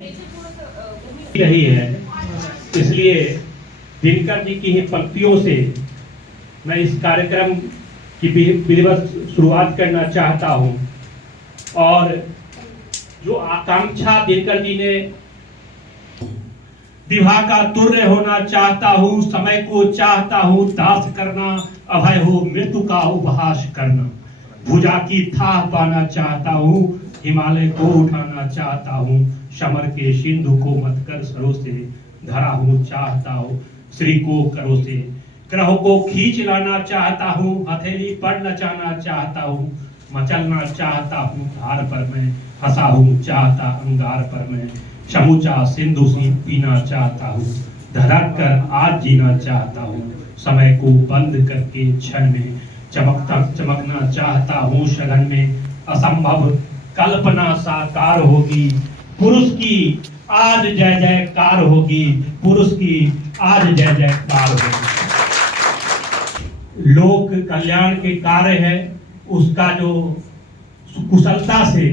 रही है, इसलिए दिनकर जी की ही पंक्तियों से मैं इस कार्यक्रम की विधिवत शुरुआत करना चाहता हूं। और जो आकांक्षा दिनकर जी ने, विवाह का तुर्य होना चाहता हूं, समय को चाहता हूं दास करना, अभय हो मृत्यु का उपहास करना, भुजा की थाह पाना चाहता हूं, हिमालय को उठाना चाहता हूं, समर के सिंधु को मत कर सरों से धरा हूं चाहता हूं, श्री को करो से ग्रह को खींच लाना चाहता हूं, हथेली पर नचाना चाहता हूं, मचलना चाहता हूं धार पर मैं, हंसा हूं चाहता अंगार पर मैं, समूचा सिंधु सी पीना चाहता हूं, धड़क कर आज जीना चाहता हूं, समय को बंद करके क्षण में चमकना चाहता हूं, शगन में असंभव कल्पना साकार होगी, पुरुष की आज जय जयकार होगी, पुरुष की आज जय जयकार होगी। लोक कल्याण के कार्य है, उसका जो कुशलता से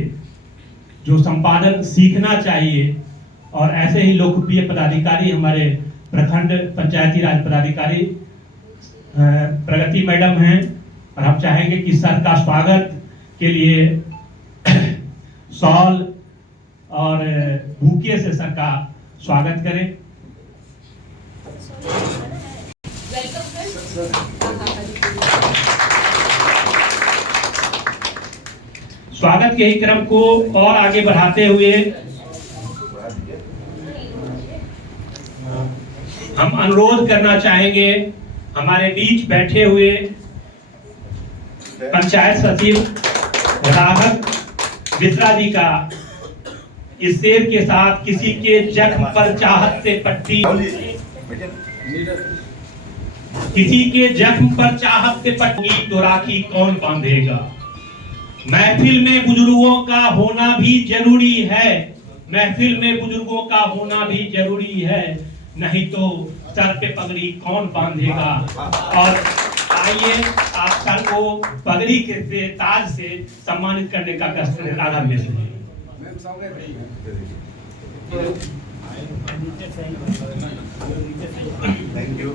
जो संपादन सीखना चाहिए, और ऐसे ही लोकप्रिय पदाधिकारी हमारे प्रखंड पंचायती राज पदाधिकारी प्रगति मैडम हैं, और हम चाहेंगे कि सर का स्वागत के लिए शॉल और बुके से सर का स्वागत करें। स्वागत के ही क्रम को और आगे बढ़ाते हुए हम अनुरोध करना चाहेंगे हमारे बीच बैठे हुए पंचायत सचिव राहत मिश्रा जी का, इस शेर के साथ किसी के जख्म पर चाहत से पट्टी, किसी के जख्म पर चाहत से पट्टी तो राखी कौन बांधेगा। महफिल में बुजुर्गों का होना भी जरूरी है, महफिल में बुजुर्गों का होना भी जरूरी है, नहीं तो सर पे पगड़ी कौन बांधेगा। और आइए आप सर को पगड़ी के ताज से सम्मानित करने का कष्ट राधा मिश्र जी। Thank you.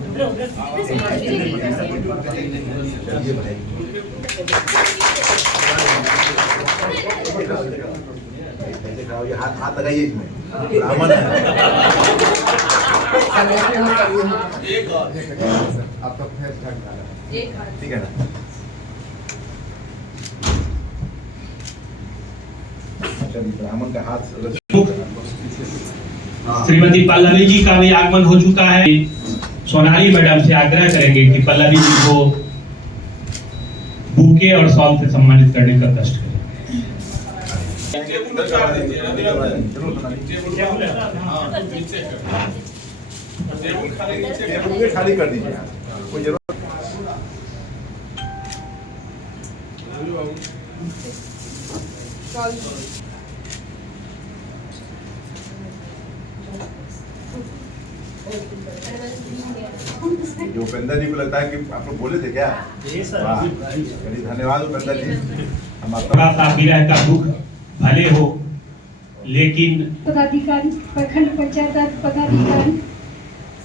ये हाथ लगाइए इसमें, ब्राह्मण है। आपका ठीक है ना। ब्राह्मण का हाथ, श्रीमती पल्लवी जी का भी आगमन हो चुका है। सोनाली मैडम से आग्रह करेंगे कि पल्लवी जी को बुके और शॉल से सम्मानित करने का कष्ट करें। खाली कर दीजिए, कोई जरूरत। जो उपेंद्र जी को लगता है कि आप लोग बोले थे क्या? धन्यवाद उपेंद्र जी। हम आपका विरह का दुख भले हो, लेकिन पदाधिकारी, प्रखंड पंचायत राज पदाधिकारी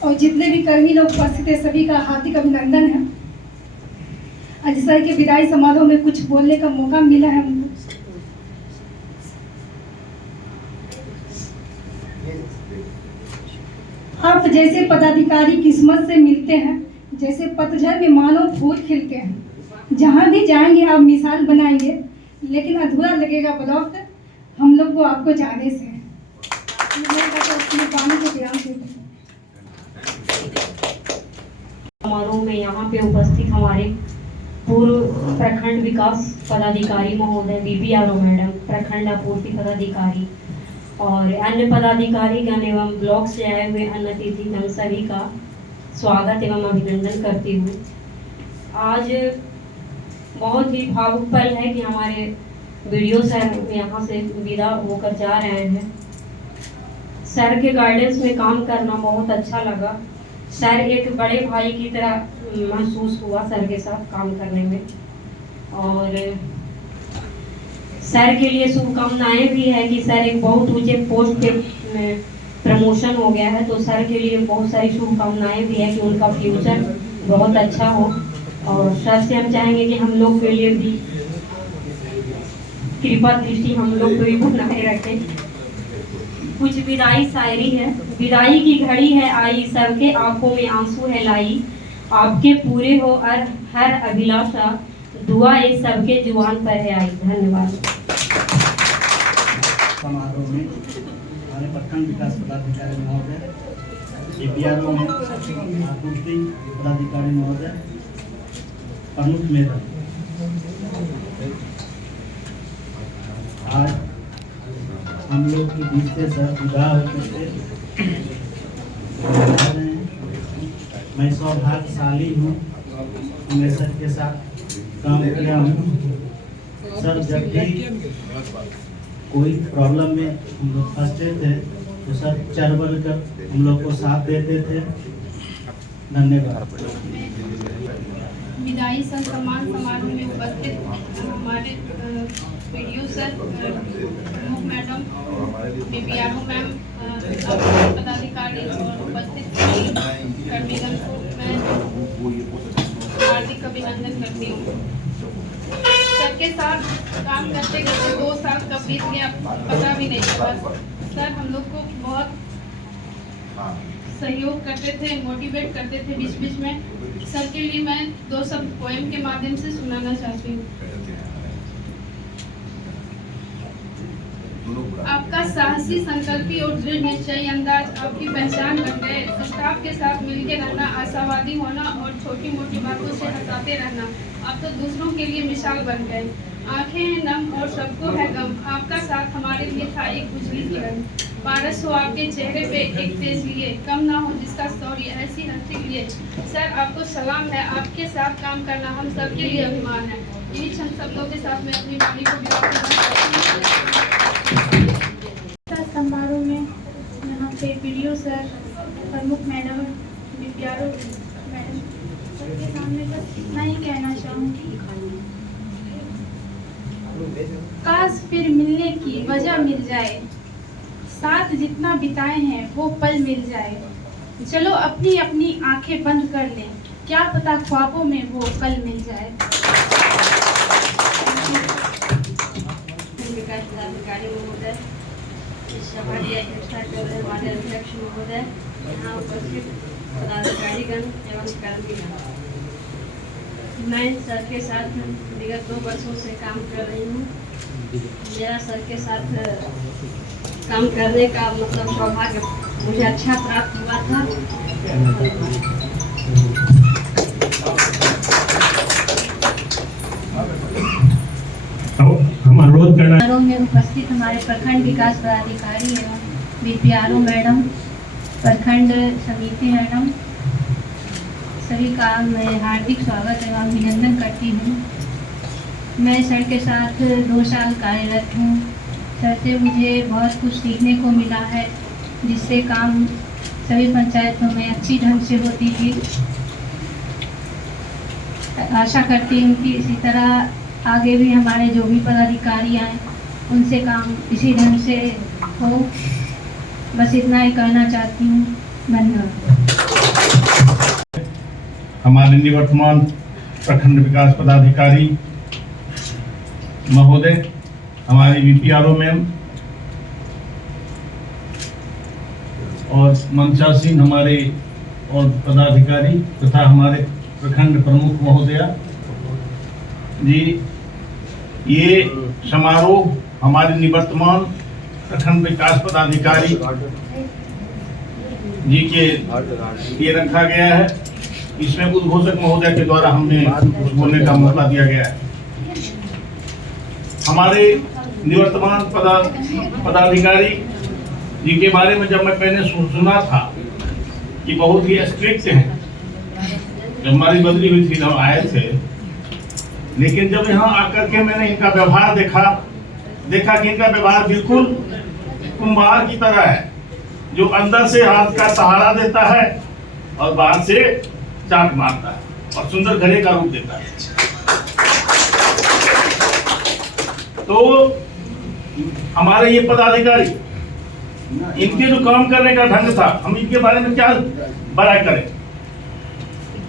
और जितने भी कर्मी लोग उपस्थित है, सभी का हार्दिक अभिनंदन है। आज सर के विदाई समारोह में कुछ बोलने का मौका मिला है हमको। आप जैसे पदाधिकारी किस्मत से मिलते हैं, जैसे पतझड़ में मानो फूल खिलते हैं, जहाँ भी जाएंगे आप मिसाल बनाएंगे, लेकिन अधूरा लगेगा ब्लॉक हम लोग को आपको जाने से। समारोह में यहाँ पे उपस्थित हमारे पूर्व प्रखंड विकास पदाधिकारी महोदय बीपीआरओ मैडम, प्रखंड आपूर्ति पदाधिकारी और अन्य पदाधिकारी गण एवं ब्लॉक से आए हुए अन्य अतिथि, हम सभी का स्वागत एवं अभिनंदन करती हूँ। आज बहुत ही भावुक पल है कि हमारे वीडियो सर यहाँ से विदा होकर जा रहे हैं। सर के गाइडेंस में काम करना बहुत अच्छा लगा। सर एक बड़े भाई की तरह महसूस हुआ सर के साथ काम करने में। और सर के लिए शुभकामनाएं भी है कि सर एक बहुत ऊंचे पोस्ट पे प्रमोशन हो गया है, तो सर के लिए बहुत सारी शुभकामनाएं भी है कि उनका फ्यूचर बहुत अच्छा हो। और सर से हम चाहेंगे कि हम लोग के लिए भी कृपा दृष्टि हम लोग को भी बनाए रखें। कुछ विदाई शायरी है। विदाई की घड़ी है आई, सबके आंखों में आंसू है लाई, आपके पूरे हो हर अभिलाषा, दुआ एक सबके जुबान पर है आई। धन्यवाद। समारोह में हमारे प्रखंड विकास पदाधिकारी महोदय, APRO में आपूर्ति पदाधिकारी महोदय, प्रमुख मेरा, आज हम लोग के बीच से सर विदा हो चुके हैं। मैं सौभाग्यशाली हूँ, मैं सर के साथ काम किया हूँ। सर जब भी कोई प्रॉब्लम में हम लोग फंसते थे तो सर चढ़ बढ़ कर हम लोग को साथ देते थे। धन्यवाद। विदाई सर सम्मान समारोह में उपस्थित हमारे वीडियो सर, प्रमुख मैडम, BPRO मैम, पदाधिकारी और उपस्थित कर्मीगण को मैं हार्दिक अभिनंदन करती हूँ। सर के साथ काम करते करते 2 साल कब बीत गया पता भी नहीं चला। सर हम लोग को बहुत सहयोग करते थे, मोटिवेट करते थे बीच बीच में। सर के लिए मैं 2 शब्द पोएम के माध्यम से सुनाना चाहती हूँ। आपका साहसी, संकल्पी और दृढ़ निश्चयी अंदाज आपकी पहचान बन गए। स्टाफ के साथ मिलकर रहना, आशावादी होना और छोटी मोटी बातों से हंसाते रहना, आप तो दूसरों के लिए मिसाल बन गए। आंखें हैं नम और सबको है गम, आपका साथ हमारे लिए था एक बुझली किरण। पारस हो आपके चेहरे पे एक तेज लिए, कम ना हो जिसका शौर्य ऐसी हंसी लिए। सर आपको सलाम है, आपके साथ काम करना हम सबके लिए अभिमान है। इन्हीं छंद शब्दों के साथ मैं अपनी वाणी को विदा करना समारोह में यहाँ पे वीडियो सर, प्रमुख मैडम, BPRO मैडम, सबके सामने बस इतना ही कहना चाहूँगी, काश फिर मिलने की वजह मिल जाए, साथ जितना बिताए हैं वो पल मिल जाए। चलो अपनी अपनी आंखें बंद कर लें, क्या पता ख्वाबों में वो पल मिल जाए। हमारी अध्यक्षता कर रहे हमारे अध्यक्ष महोदय, यहाँ उपस्थित पदाधिकारीगण एवं कर्मीगण, मैं सर के साथ विगत 2 वर्षों से काम कर रही हूँ। मेरा सर के साथ काम करने का मतलब सौभाग्य मुझे अच्छा प्राप्त हुआ था। समारोह में उपस्थित हमारे प्रखंड विकास पदाधिकारी एवं BPRO मैडम, प्रखंड समिति मैडम, सभी का मैं हार्दिक स्वागत एवं अभिनंदन करती हूँ। मैं सर के साथ 2 साल कार्यरत हूँ। सर से मुझे बहुत कुछ सीखने को मिला है, जिससे काम सभी पंचायतों में अच्छी ढंग से होती थी। आशा करती हूँ कि इसी तरह आगे भी हमारे जो भी पदाधिकारी आए उनसे काम इसी ढंग से हो। बस इतना ही कहना चाहती हूँ। धन्यवाद। हमारे निवर्तमान प्रखंड विकास पदाधिकारी महोदय, हमारी BPRO मैम और मंचासीन हमारे और पदाधिकारी तथा हमारे प्रखंड प्रमुख महोदया जी, ये समारोह हमारे निवर्तमान प्रखंड विकास पदाधिकारी जी के लिए रखा गया है। इसमें उद्घोषक महोदय के द्वारा हमें कुछ बोलने का मौका दिया गया है। हमारे निवर्तमान पदाधिकारी जी के बारे में जब मैं पहले सुना था कि बहुत ही स्ट्रिक्ट हैं, जब हमारी बदली हुई थी जब आए थे, लेकिन जब यहाँ आकर के मैंने इनका व्यवहार देखा कि इनका व्यवहार बिल्कुल कुम्हार की तरह है, जो अंदर से हाथ का सहारा देता है और बाहर से चाट मारता है और सुंदर घड़े का रूप देता है। तो हमारे ये पदाधिकारी, इनके जो काम करने का ढंग था, हम इनके बारे में क्या बड़ाई करें?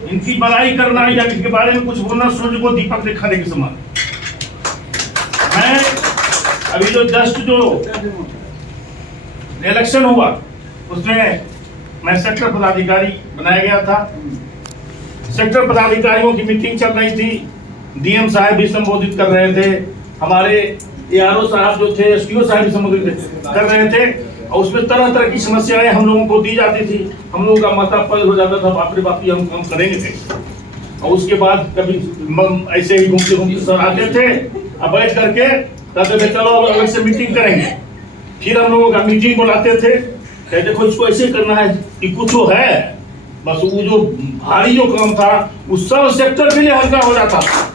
इनकी बड़ाई करना या इनके बारे में कुछ बोलना सूर्य को दीपक दिखाने के समान। मैं अभी जो जस्ट जो इलेक्शन हुआ उसमें मैं सेक्टर पदाधिकारी बनाया गया था। सेक्टर पदाधिकारियों की मीटिंग चल रही थी, डीएम साहब भी संबोधित कर रहे थे, हमारे एआरओ साहब जो थे, एसपीओ साहब भी संबोधित कर रहे थे, और उसमें तरह तरह की समस्याएं हम लोगों को दी जाती थी। हम लोगों का माथा पल हो जाता था, बाप रे बाप ये हम काम करेंगे थे। और उसके बाद कभी ऐसे ही घूमते घूमते सर आते थे, अब बैठ करके कहते थे चलो अब अलग से मीटिंग करेंगे। फिर हम लोगों का मीटिंग बुलाते थे, कहते देखो इसको ऐसे करना है कि कुछ है, बस वो जो भारी जो काम था उस सब सेक्टर के लिए हल्का हो जाता था,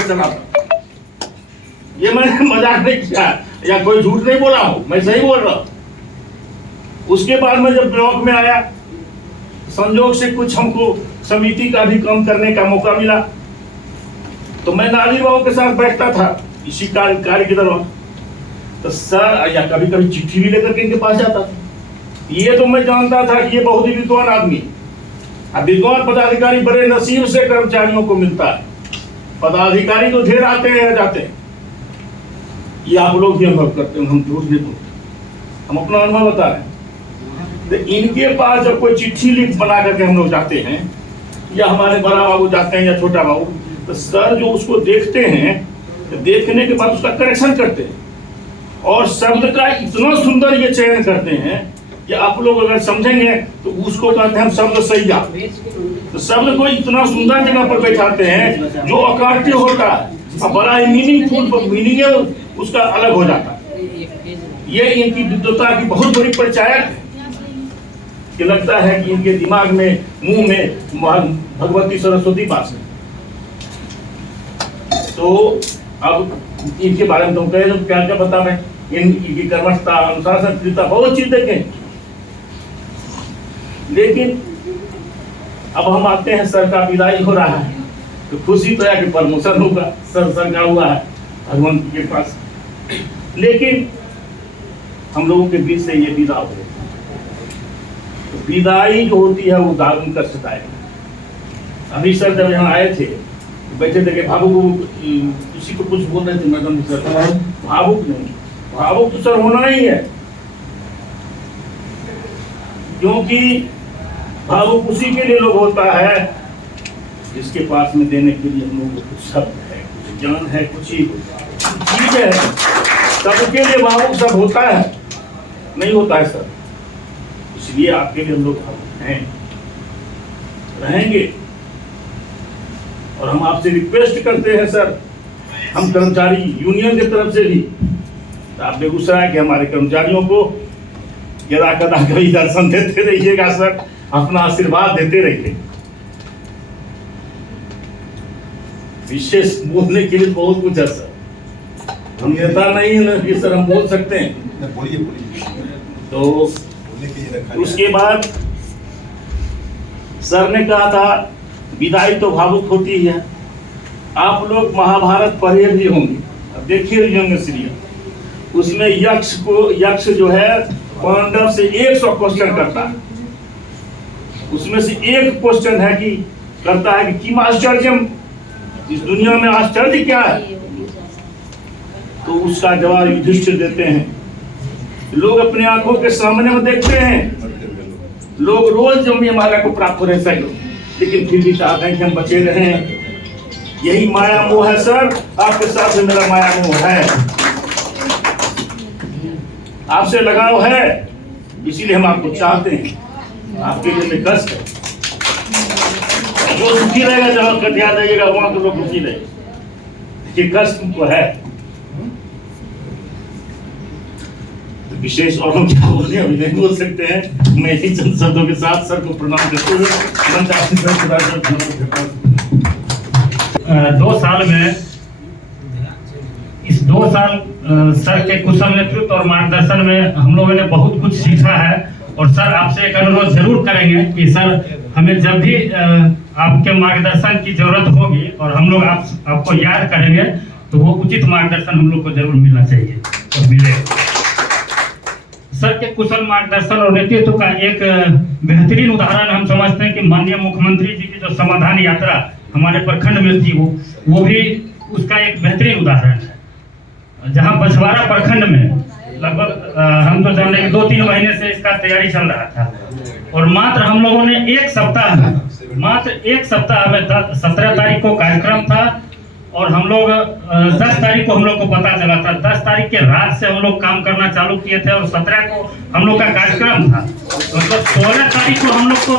चला था। ये मैंने मजाक नहीं किया या कोई झूठ नहीं बोला हूँ, मैं सही बोल रहा हूँ। उसके बाद में जब ब्लॉक में आया, संजोग से कुछ हमको समिति का भी काम करने का मौका मिला, तो मैं नाजिर बाबू के साथ बैठता था इसी कार्य के दौरान। तो सर या कभी कभी चिट्ठी भी लेकर के इनके पास जाता था। ये तो मैं जानता था कि ये बहुत ही विद्वान आदमी। अब विद्वान पदाधिकारी बड़े नसीब से कर्मचारियों को मिलता है। पदाधिकारी तो ढेर आते हैं जाते हैं, ये आप लोग भी अनुभव करते हैं, हम झूठ नहीं बोलते, हम अपना अनुभव बता रहे हैं। तो इनके पास जब कोई चिट्ठी लिख बना करके हम लोग जाते हैं, या हमारे बड़ा बाबू जाते हैं या छोटा बाबू, तो सर जो उसको देखते हैं, तो देखने के बाद उसका करेक्शन करते हैं और शब्द का इतना सुंदर ये चयन करते हैं कि आप लोग अगर समझेंगे तो उसको कहते हैं हम शब्द सैया। तो शब्द को इतना सुंदर जगह पर बैठाते हैं जो अकार्य होता है और बड़ा ही मीनिंगफुल मीनिंग है उसका अलग हो जाता है। ये इनकी विद्वता की बहुत बड़ी परिचायक है कि लगता है कि इनके दिमाग में, मुंह में भगवती सरस्वती पास है। तो अब इनके बारे में तो कहे तो क्या क्या बता रहे, इनकी कर्मठता, अनुशासन, प्रियता, बहुत चीज देखें। लेकिन अब हम आते हैं, सर का विदाई हो रहा है, तो खुशी तो है कि प्रमोशन होगा, सर का हुआ है भगवान के पास। लेकिन हम लोगों के बीच से ये विदा हो गई। तो विदाई जो होती है वो दारुण कष्टदायक है। अभी सर जब यहाँ आए थे, बैठे थे कि भावुक, किसी को कुछ बोल रहे थे, मैडम सर भावुक नहीं, भावुक तो सर होना ही है, क्योंकि भावुक उसी के लिए लोग होता है जिसके पास में देने के लिए हम लोगों को कुछ शब्द है, कुछ ज्ञान है, कुछ ही चीज है। सबके लिए भावुक सब होता है, नहीं होता है सर। इसलिए आपके लिए हम लोग भावुक हैं, रहेंगे। और हम आपसे रिक्वेस्ट करते हैं सर, हम कर्मचारी यूनियन की तरफ से भी, आप बेगूसराय के हमारे कर्मचारियों को यदा कदा कभी दर्शन देते रहिएगा सर, अपना आशीर्वाद देते रहिए। विशेष बोलने के लिए बहुत कुछ है सर, हम नेता नहीं है कि सर हम बोल सकते हैं। बोलिए। तो उसके बाद सर ने कहा था विदाई तो भावुक होती है। आप लोग महाभारत पढ़े भी होंगे, अब देखिए होंगे सीरियल, उसमें यक्ष जो है पांडव से 100 क्वेश्चन करता है। उसमें से एक क्वेश्चन है कि करता है कि किम आश्चर्यम, इस दुनिया में आश्चर्य क्या है? तो उसका जवाब युधिष्ठिर देते हैं, लोग अपने आंखों के सामने में देखते हैं, लोग रोज जो हमारा को प्राप्त हो रहे सही, लेकिन फिर भी चाहते हैं कि हम बचे रहें। यही माया मोह है सर, आपके साथ में मेरा माया मोह है, आपसे लगाव है, इसीलिए हम आपको चाहते हैं। आपके लिए में कष्ट है, जो सुखी रहेगा जहां कटिया जाइएगा वहां तो लोग सुखी रहे, ये कष्ट तुमको है। तो विशेष और हम क्या बोलते हैं, अभी नहीं बोल सकते हैं। मैं ही चंद शब्दों के साथ सर को प्रणाम करते हुए 2 साल में, इस 2 साल सर के कुशल नेतृत्व और मार्गदर्शन में हम लोगों ने बहुत कुछ सीखा है और सर आपसे एक अनुरोध जरूर करेंगे कि सर हमें जब भी आपके मार्गदर्शन की जरूरत होगी और हम लोग आपको याद करेंगे तो वो उचित मार्गदर्शन हम लोग को जरूर मिलना चाहिए और मिलेगा। सर के कुशल मार्गदर्शन और नेतृत्व का एक बेहतरीन उदाहरण हम समझते हैं कि माननीय मुख्यमंत्री जी की जो समाधान यात्रा हमारे प्रखंड में थी वो भी उसका एक बेहतरीन उदाहरण है। जहां बछवाड़ा प्रखंड में लगभग हम तो जान रहे हैं 2-3 महीने से इसका तैयारी चल रहा था और मात्र हम लोगों ने एक सप्ताह में 17 तारीख को कार्यक्रम था और हम लोग 10 तारीख को हम लोग को पता चला था। 10 तारीख के रात से हम लोग काम करना चालू किए थे और 17 को हम लोग का कार्यक्रम था। मतलब 16 तारीख को हम लोग को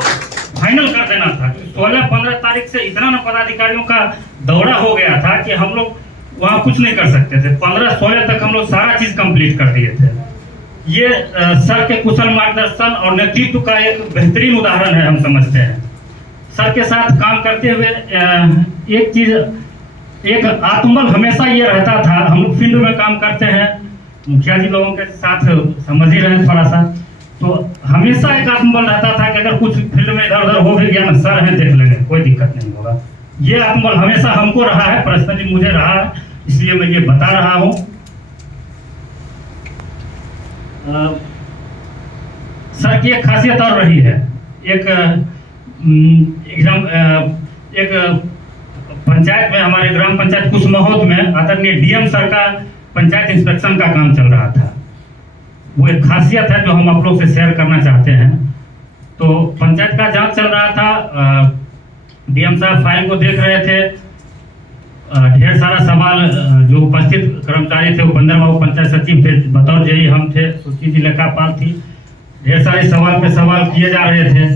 फाइनल कर देना था। 16-15 तारीख से इतना ना पदाधिकारियों का दौरा हो गया था कि हम लोग वहाँ कुछ नहीं कर सकते थे। 15-16 तक हम लोग सारा चीज कंप्लीट कर दिए थे। ये सर के कुशल मार्गदर्शन और नेतृत्व का एक बेहतरीन उदाहरण है हम समझते हैं। सर के साथ काम करते हुए एक आत्मबल हमेशा ये रहता था। हम लोग फील्ड में काम करते हैं, मुखिया जी लोगों के साथ समझ ही रहे थोड़ा सा, तो हमेशा एक आत्मबल रहता था कि अगर कुछ फील्ड में इधर उधर हो भी गया ना, सर है देख लेंगे, कोई दिक्कत नहीं होगा। ये आत्मबल हमेशा हमको रहा है, पर्सनली मुझे रहा है, इसलिए मैं ये बता रहा हूँ। सर की एक खासियत और रही है। एक पंचायत में, हमारे ग्राम पंचायत कुशमहोद में आदरणीय डीएम सर का पंचायत इंस्पेक्शन का काम चल रहा था। वो एक खासियत है जो हम आप लोग से शेयर करना चाहते हैं। तो पंचायत का जांच चल रहा था, डीएम साहब फाइल को देख रहे थे। ढेर सारा सवाल, जो उपस्थित कर्मचारी थे, उपेंद्र बाबू पंचायत सचिव थे, बतौर जेई हम थे, सूची जी लेखापाल थी, ढेर सारे सवाल पे सवाल किए जा रहे थे।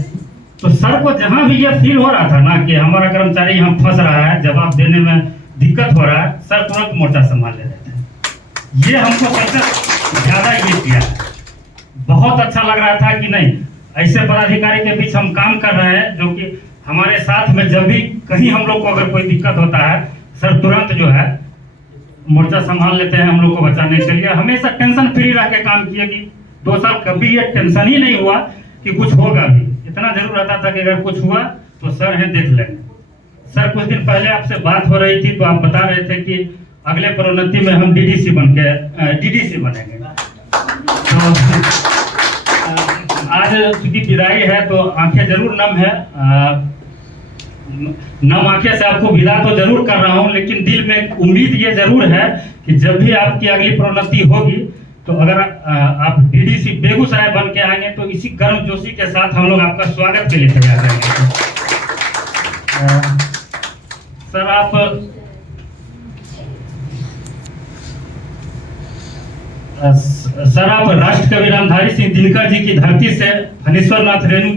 तो सर को जहां भी ये फील हो रहा था ना कि हमारा कर्मचारी यहाँ फंस रहा है, जवाब देने में दिक्कत हो रहा है, सर तुरंत मोर्चा संभाल ले रहे थे। ये हमको सबसे ज्यादा ये किया, बहुत अच्छा लग रहा था कि नहीं, ऐसे पदाधिकारी के बीच हम काम कर रहे हैं जो कि हमारे साथ में जब भी कहीं हम लोग को अगर कोई दिक्कत होता है, सर तुरंत जो है मोर्चा संभाल लेते हैं हम लोग को बचाने के लिए। हमेशा टेंशन फ्री रह के काम किए कि 2 साल कभी ये टेंशन ही नहीं हुआ कि कुछ होगा भी। इतना जरूर रहता था कि अगर कुछ हुआ तो सर है देख लेंगे। सर कुछ दिन पहले आपसे बात हो रही थी तो आप बता रहे थे कि अगले प्रोन्नति में हम डीडीसी बनेंगे। तो आज चूंकि विदाई है तो आंखें जरूर नम है, नम आंखें से आपको विदा तो जरूर कर रहा हूं, लेकिन दिल में उम्मीद ये जरूर है कि जब भी आपकी अगली प्रोन्नति होगी तो अगर आप डीडीसी बेगूसराय बन के आएंगे तो इसी गर्मजोशी के साथ हम लोग आपका स्वागत के लिए तैयार रहेंगे। सर आप राष्ट्रकवि रामधारी सिंह दिनकर जी की धरती से फणीश्वर नाथ रेणु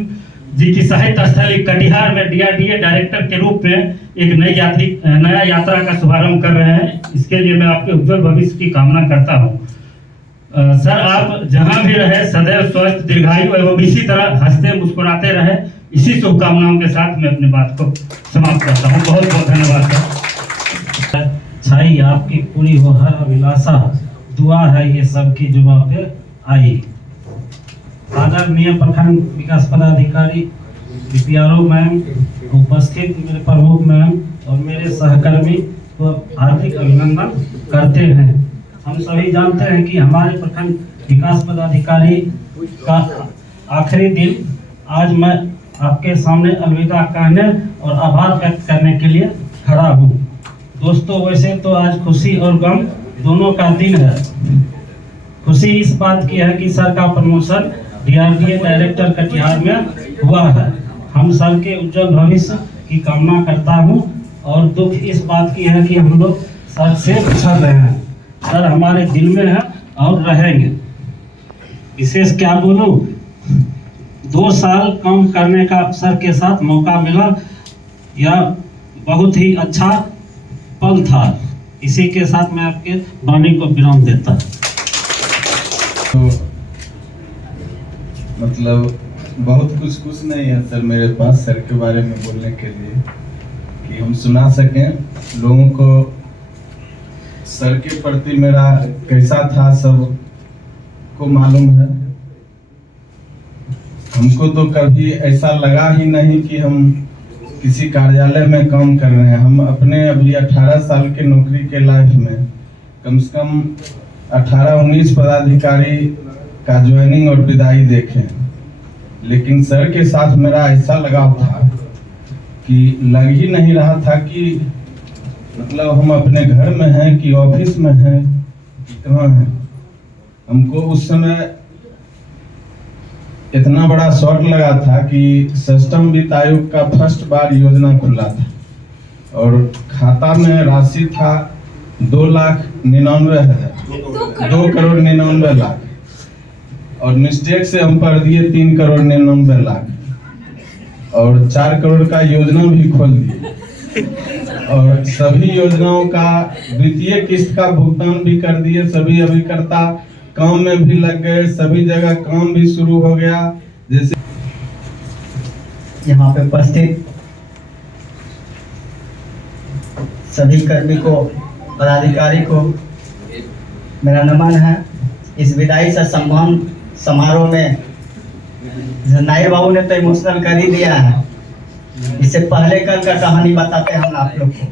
जी की साहित्य स्थली कटिहार में डीआरडीए डायरेक्टर के रूप में एक नया यात्रा का शुभारंभ कर रहे हैं। इसके लिए मैं आपके उज्जवल भविष्य की कामना करता हूं। सर आप जहां भी रहे सदैव स्वस्थ, दीर्घायु एवं इसी तरह हंसते मुस्कुराते रहे, इसी शुभकामनाओं के साथ मैं अपनी बात को समाप्त करता हूं। बहुत बहुत धन्यवाद सर। छाई आपकी पूरी हो हर अभिलाषा, दुआ है ये सबकी जुबा पे आई। आदरणीय प्रखंड विकास पदाधिकारी बीपीआरओ मैम, उपस्थित मेरे प्रमुख मैम और मेरे सहकर्मी को हार्दिक अभिनंदन करते हैं। हम सभी जानते हैं कि हमारे प्रखंड विकास पदाधिकारी का आखिरी दिन, आज मैं आपके सामने अलविदा कहने और आभार व्यक्त करने के लिए खड़ा हूँ। दोस्तों वैसे तो आज खुशी और गम दोनों का दिन है। खुशी इस बात की है कि सर का प्रमोशन डीआरडीए डायरेक्टर कटिहार में हुआ है। हम सर के उज्जवल भविष्य की कामना करता हूं, और दुख इस बात की है कि हम लोग सर से पिछड़ रहे हैं। सर हमारे दिल में है और रहेंगे। विशेष क्या बोलूं, 2 साल काम करने का सर के साथ मौका मिला, यह बहुत ही अच्छा पल था। इसी के साथ मैं आपके वाणी को विराम देता। तो मतलब बहुत कुछ नहीं है सर मेरे पास सर के बारे में बोलने के लिए कि हम सुना सकें लोगों को। सर के प्रति मेरा कैसा था सब को मालूम है। हमको तो कभी ऐसा लगा ही नहीं कि हम किसी कार्यालय में काम कर रहे हैं। हम अपने अभी 18 साल के नौकरी के लाइफ में कम से कम 18-19 पदाधिकारी का ज्वाइनिंग और विदाई देखे हैं। लेकिन सर के साथ मेरा ऐसा लगाव था कि लग ही नहीं रहा था कि मतलब हम अपने घर में हैं कि ऑफिस में हैं कि कहाँ हैं। हमको उस समय इतना बड़ा शॉक लगा था कि सिस्टम वित्त आयोग का फर्स्ट बार योजना खुला था और खाता में राशि था 2,99,000, 2 करोड़ 99 लाख, और मिस्टेक से हम पढ़ दिए 3 करोड़ 99 लाख, और 4 करोड़ का योजना भी खोल दिए, और सभी योजनाओं का द्वितीय किस्त का भुगतान भी कर दिए। सभी अभिकर्ता काम में भी लग गए, सभी जगह काम भी शुरू हो गया। जैसे यहाँ पे उपस्थित सभी कर्मी को, पदाधिकारी को मेरा नमन है। इस विदाई से सम्मान समारोह में नायर बाबू ने तो इमोशनल कर ही दिया है। इससे पहले कल का कहानी बताते हैं हम आप लोग को।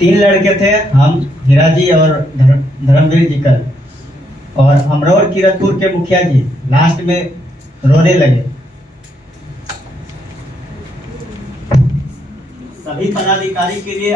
3 लड़के थे, हम, हीरा जी और धर्मवीर जी कल, और अमरौर किरतपुर के मुखिया जी लास्ट में रोने लगे। सभी पदाधिकारी के लिए